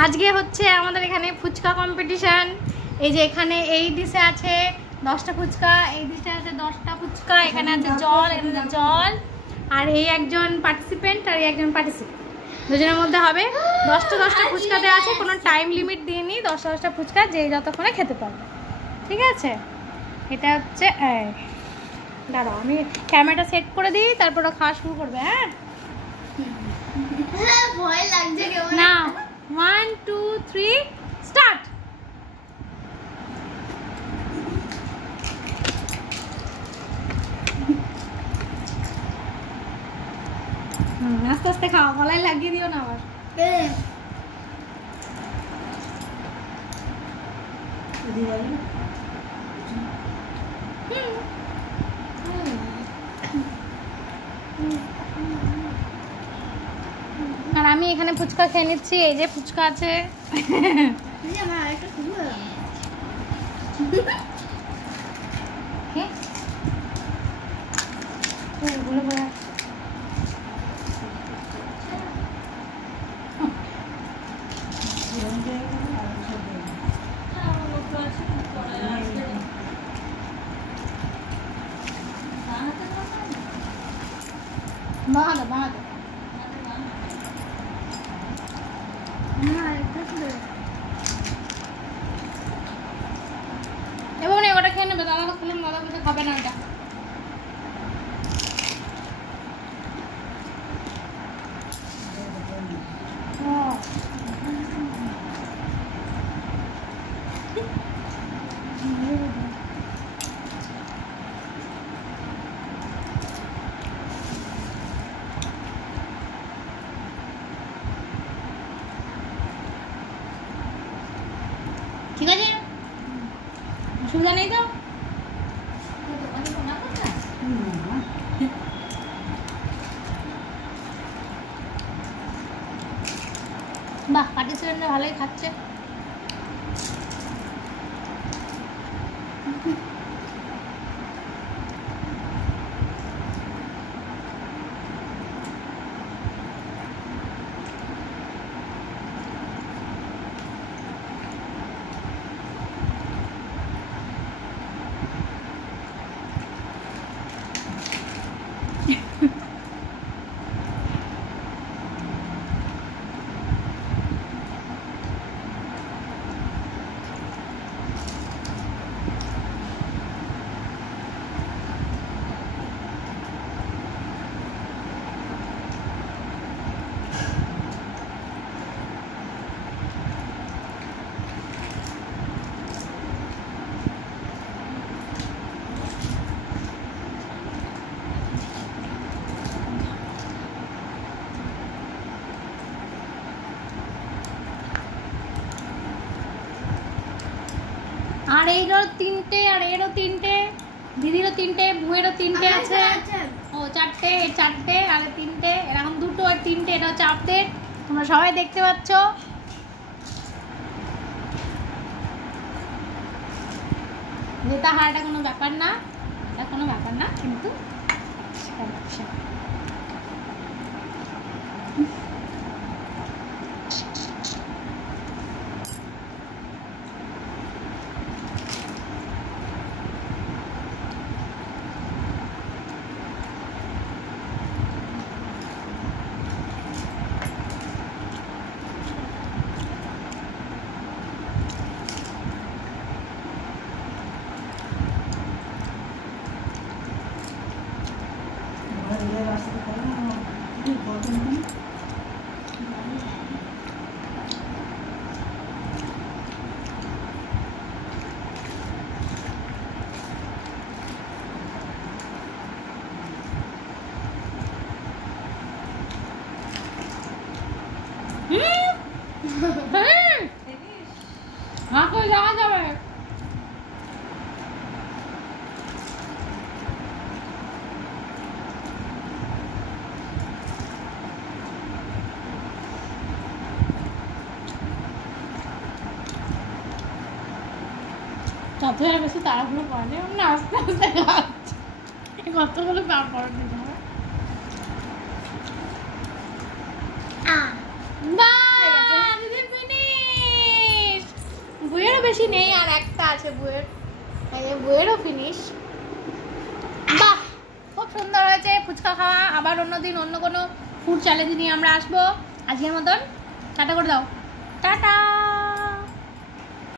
আজকে হচ্ছে আমাদের এখানে ফুচকা কম্পিটিশন। এই যে এখানে এই ডিশে আছে 10টা ফুচকা, এই ডিশে আছে 10টা ফুচকা, এখানে আছে জল, এখানে জল, আর এই একজন পার্টিসিপেন্ট আর এই একজন পার্টিসিপেন্ট, দুজনের মধ্যে হবে। 10টা ফুচকা দেওয়া আছে, কোনো টাইম লিমিট দিইনি। 10টা ফুচকা যে যতক্ষণে খেতে পারবে, ঠিক আছে। এটা হচ্ছে দাঁড়াও আমি ক্যামেরাটা সেট করে দিই, তারপর খাওয়া শুরু করবে। হ্যাঁ ভয় লাগছে না, 1 2 3 স্টার্ট। আস্তে আস্তে খাও, গলায় লাগিয়ে দিও না আবার। আর আমি এখানে ফুচকা খেয়ে নিচ্ছি। এই যে ফুচকা আছে। এবং ওটা খেয়ে নেবে, দাদা তো খেলাম, দাদা বলতে খাবে না ওটা। ঠিক আছে, অসুবিধা নেই তো। বাহ, পার্টিসিপেন্টরা ভালোই খাচ্ছে। আর এরও 3টে, আর এরও 3টে, দিদিরও 3টে, বুয়েরও 3টে আছে। ও 4টে, 4টে আর 3টে, এরকম 2টো আর 3টে। এটা হচ্ছে আপডেট, তোমরা সবাই দেখতে পাচ্ছ। যেটা হয় এটা কোনো ব্যাপার না, এটা কোনো ব্যাপার না, কিন্তু যাওয়া যাবে। যত বেশি তাড়াহুড়ো করে না, আস্তে আস্তে খাচ্ছে। কতগুলো পার করে দিতে হবে। দিদি ফিনিশ। বেশি নেই, আর একটা আছে বইয়ের, বইয়েরও ফিনিশ। বাহ, খুব সুন্দর হয়েছে ফুচকা খাওয়া। আবার অন্যদিন অন্য কোনো ফুড চ্যালেঞ্জ নিয়ে আমরা আসবো। আজকের মতন টাটা করে দাও, টাটা।